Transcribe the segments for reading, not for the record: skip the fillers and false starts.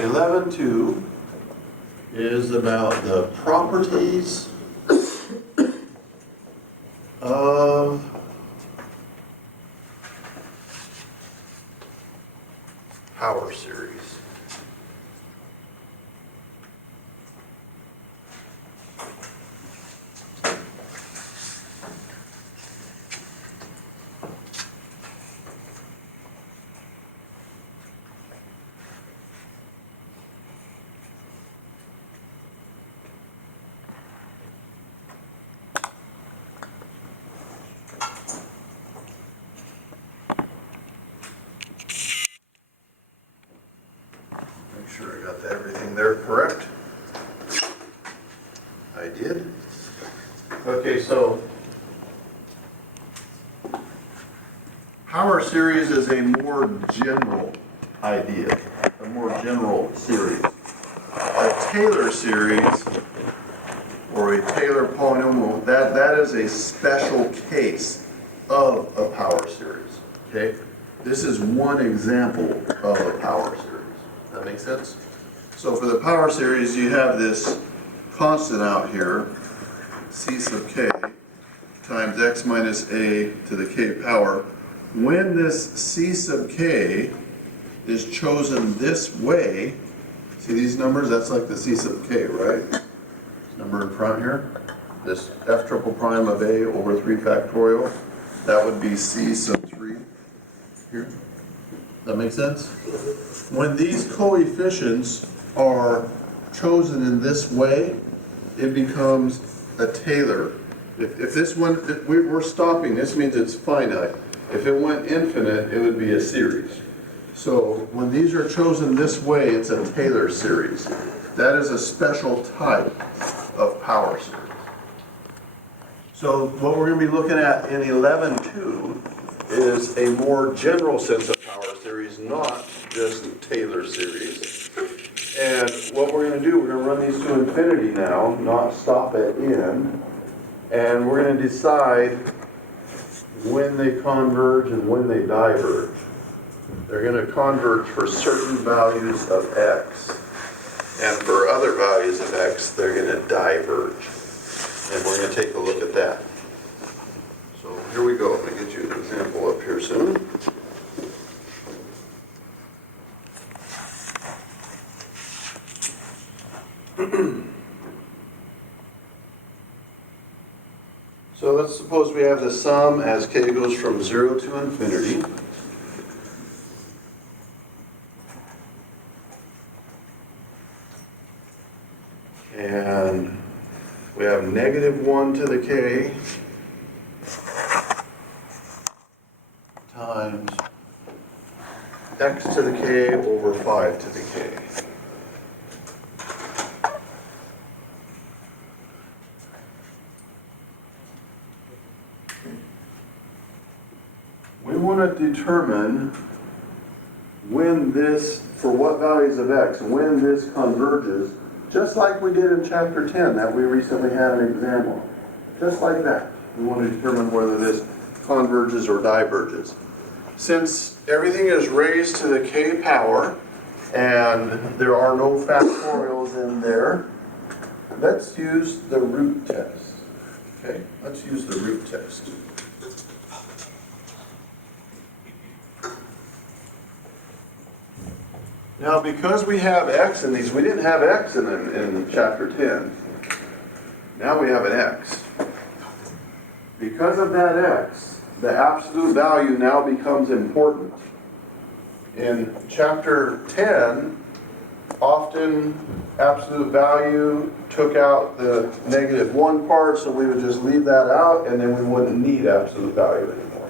11.2 is about the properties of power series. Make sure I got everything there correct. I did. Okay, so power series is a more general idea, a more general series. A Taylor series or a Taylor polynomial, that is a special case of a power series. Okay? This is one example of a power series. That makes sense? So for the power series, you have this constant out here, c sub k, times x minus a to the k power. When this c sub k is chosen this way, see these numbers? That's like the c sub k, right? This number in front here, this f triple prime of a over 3 factorial, that would be c sub 3 here. That make sense? When these coefficients are chosen in this way, it becomes a Taylor. If this one, we're stopping, this means it's finite. If it went infinite, it would be a series. So when these are chosen this way, it's a Taylor series. That is a special type of power series. So what we're going to be looking at in 11.2 is a more general sense of power series, not just Taylor series. And what we're going to do, we're going to run these to infinity now, not stop at n. And we're going to decide when they converge and when they diverge. They're going to converge for certain values of x. And for other values of x, they're going to diverge. And we're going to take a look at that. So here we go. I'm going to get you an example up here soon. So let's suppose we have the sum as k goes from 0 to infinity. And we have -1 to the k times x to the k over 5 to the k. We want to determine when this, for what values of x, when this converges, just like we did in chapter 10 that we recently had an example. Just like that. We want to determine whether this converges or diverges. Since everything is raised to the k power and there are no factorials in there, let's use the root test. Okay, let's use the root test. Now, because we have x in these, we didn't have x in chapter 10. Now we have an x. Because of that x, the absolute value now becomes important. In chapter 10, often absolute value took out the -1 part, so we would just leave that out, and then we wouldn't need absolute value anymore.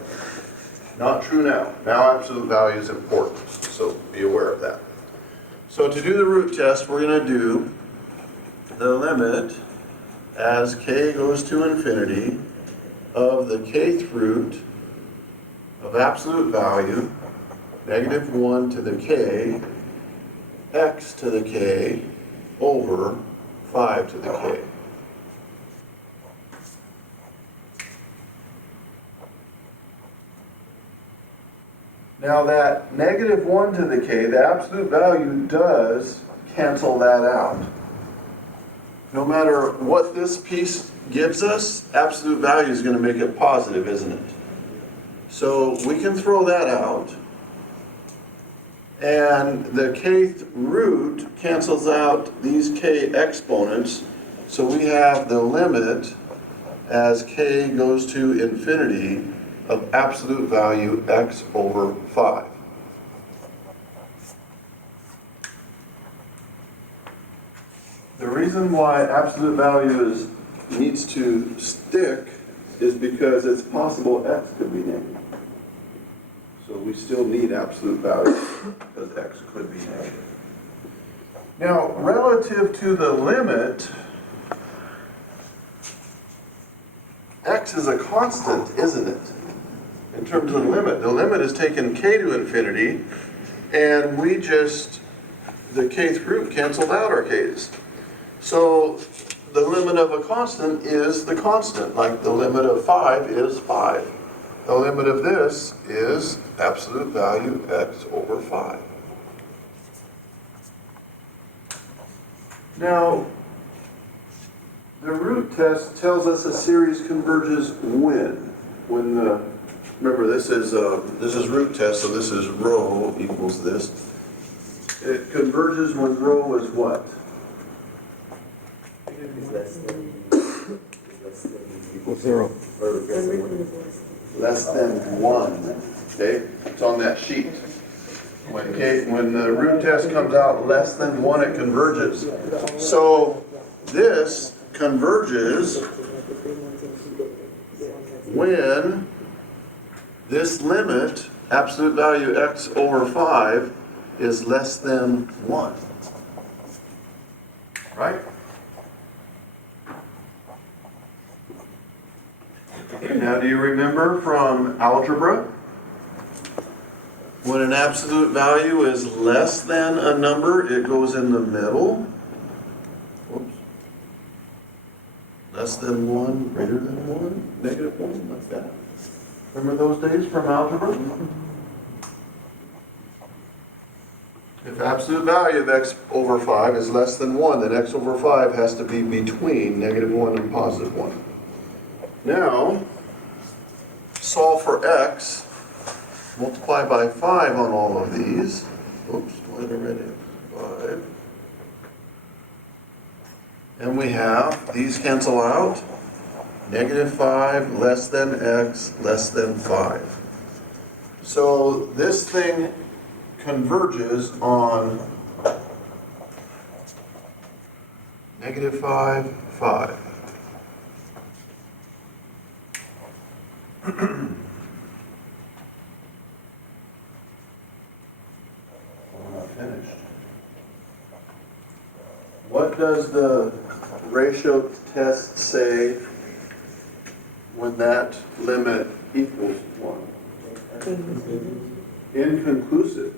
Not true now. Now absolute value is important, so be aware of that. So to do the root test, we're going to do the limit as k goes to infinity of the kth root of absolute value, -1 to the k, x to the k over 5 to the k. Now that negative 1 to the k, the absolute value does cancel that out. No matter what this piece gives us, absolute value is going to make it positive, isn't it? So we can throw that out. And the kth root cancels out these k exponents. So we have the limit as k goes to infinity of absolute value x over 5. The reason why absolute value needs to stick is because it's possible x could be negative. So we still need absolute value because x could be negative. Now, relative to the limit, x is a constant, isn't it? In terms of the limit is taking k to infinity, and we just, the kth root canceled out our k's. So the limit of a constant is the constant, like the limit of 5 is 5. The limit of this is absolute value x over 5. Now, the root test tells us a series converges when the, remember this is root test, so this is rho equals this. It converges when rho is what? Equals 0. Less than 1. Okay? It's on that sheet. When the root test comes out less than 1, it converges. So this converges when this limit, absolute value x over 5, is less than 1. Right? Now, do you remember from algebra? When an absolute value is less than a number, it goes in the middle. Whoops. Less than 1, greater than 1, negative 1, like that. Remember those days from algebra? If absolute value of x over 5 is less than 1, then x over 5 has to be between negative 1 and positive 1. Now, solve for x, multiply by 5 on all of these. Oops, why did I write it? 5. And we have, these cancel out, negative 5 less than x less than 5. So this thing converges on negative 5, 5. We're not finished. What does the ratio test say when that limit equals 1? Inconclusive.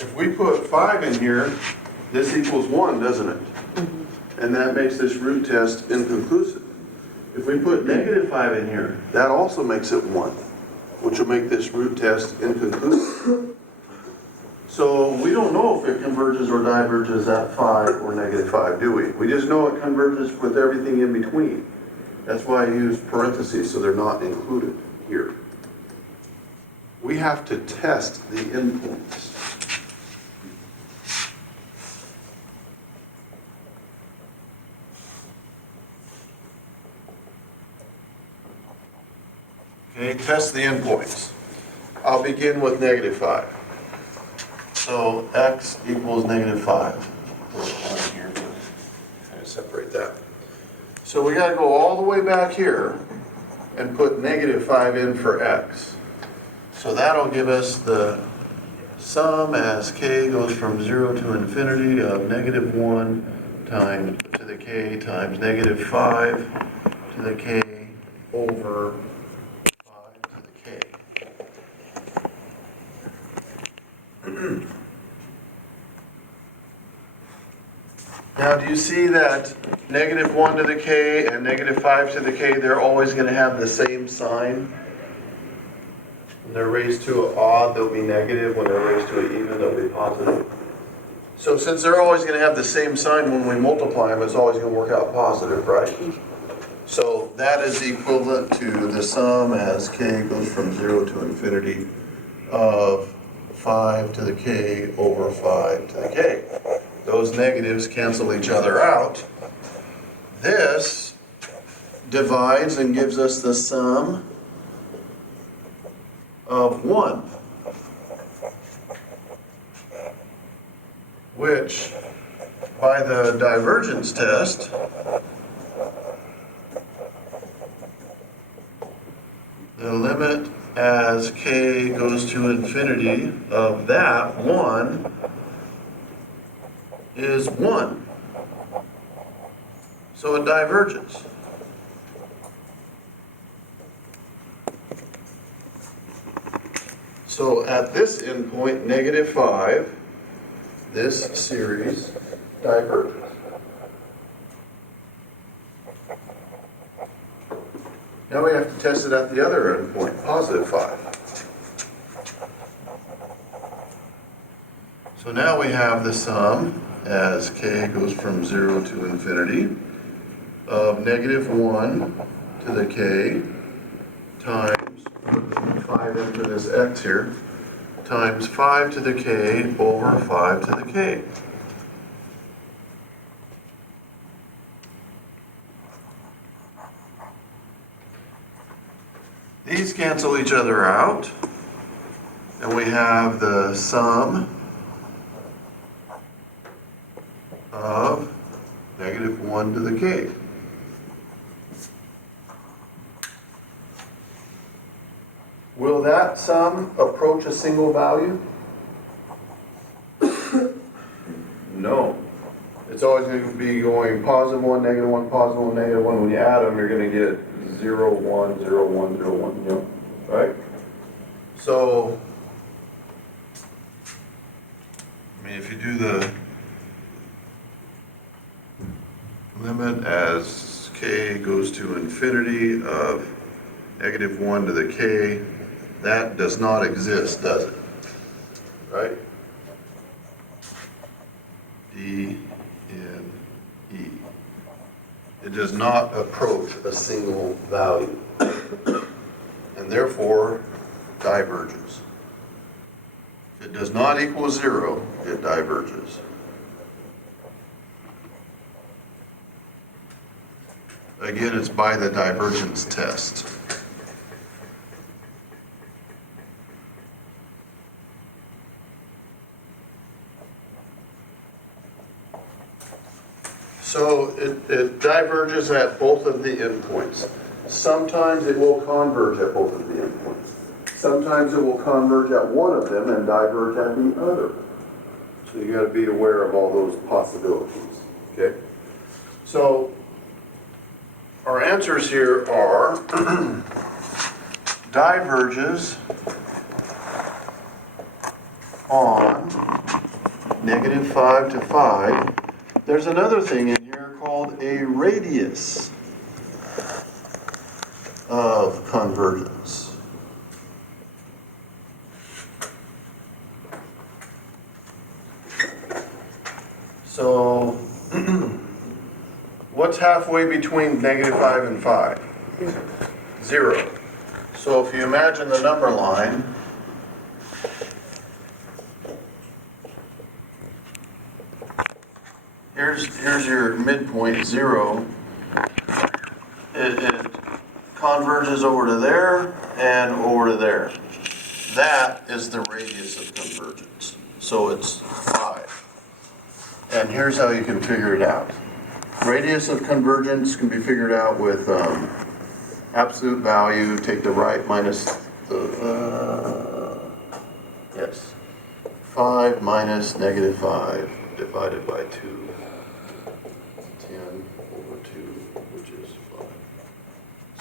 If we put 5 in here, this equals 1, doesn't it? And that makes this root test inconclusive. If we put negative 5 in here, that also makes it 1, which will make this root test inconclusive. So we don't know if it converges or diverges at 5 or negative 5, do we? We just know it converges with everything in between. That's why I use parentheses, so they're not included here. We have to test the endpoints. Okay, test the endpoints. I'll begin with negative 5. So x equals negative 5. Put one here to kind of separate that. So we got to go all the way back here and put negative 5 in for x. So that'll give us the sum as k goes from 0 to infinity of negative 1 times to the k times negative 5 to the k over 5 to the k. Now, do you see that -1 to the k and -5 to the k, they're always going to have the same sign? When they're raised to an odd, they'll be negative. When they're raised to an even, they'll be positive. So since they're always going to have the same sign when we multiply them, it's always going to work out positive, right? So that is equivalent to the sum as k goes from 0 to infinity of 5 to the k over 5 to the k. Those negatives cancel each other out. This divides and gives us the sum of 1, which by the divergence test the limit as k goes to infinity of that 1 is 1. So it diverges. So at this endpoint, -5, this series diverges. Now we have to test it at the other endpoint, +5. So now we have the sum as k goes from 0 to infinity of -1 to the k times 5 into this x here times 5 to the k over 5 to the k. These cancel each other out, and we have the sum of -1 to the k. Will that sum approach a single value? No. It's always going to be going +1, -1, +1, -1. When you add them, you're going to get 0, 1, 0, 1, 0, 1, you know, right? So, I mean, if you do the limit as k goes to infinity of -1 to the k, that does not exist, does it? Right? D N E. It does not approach a single value, and therefore diverges. If it does not equal 0, it diverges. Again, it's by the divergence test. So it diverges at both of the endpoints. Sometimes it will converge at both of the endpoints. Sometimes it will converge at one of them and diverge at the other. So you got to be aware of all those possibilities. Okay? So our answers here are diverges on -5 to 5. There's another thing in here called a radius of convergence. So, what's halfway between -5 and 5? 0. So if you imagine the number line, here's your midpoint, 0. It converges over to there and over to there. That is the radius of convergence. So it's 5. And here's how you can figure it out. Radius of convergence can be figured out with absolute value, take the right minus the, yes, 5 minus -5 divided by 2. 10 over 2, which is 5.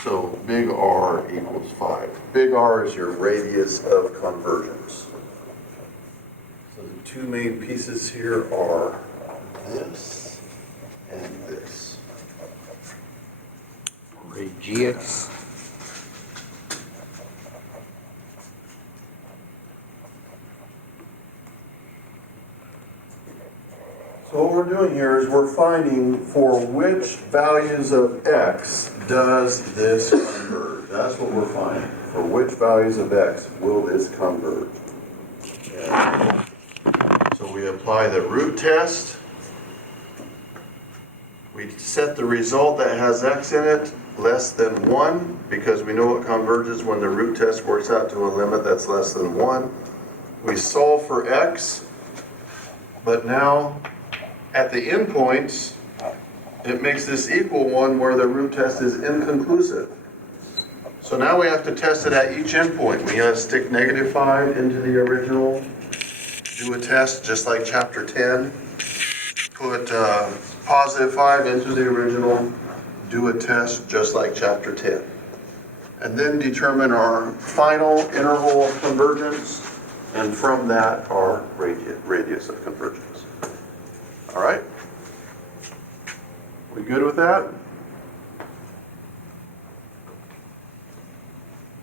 So big R equals 5. Big R is your radius of convergence. So the two main pieces here are this GX. So what we're doing here is we're finding for which values of x does this converge. That's what we're finding. For which values of x will this converge? And so we apply the root test. We set the result that has x in it less than 1 because we know it converges when the root test works out to a limit that's less than 1. We solve for x, but now at the endpoints, it makes this equal 1 where the root test is inconclusive. So now we have to test it at each endpoint. We have to stick -5 into the original, do a test just like chapter 10, put +5 into the original, do a test just like chapter 10. And then determine our final interval of convergence, and from that our radius of convergence. All right? We good with that?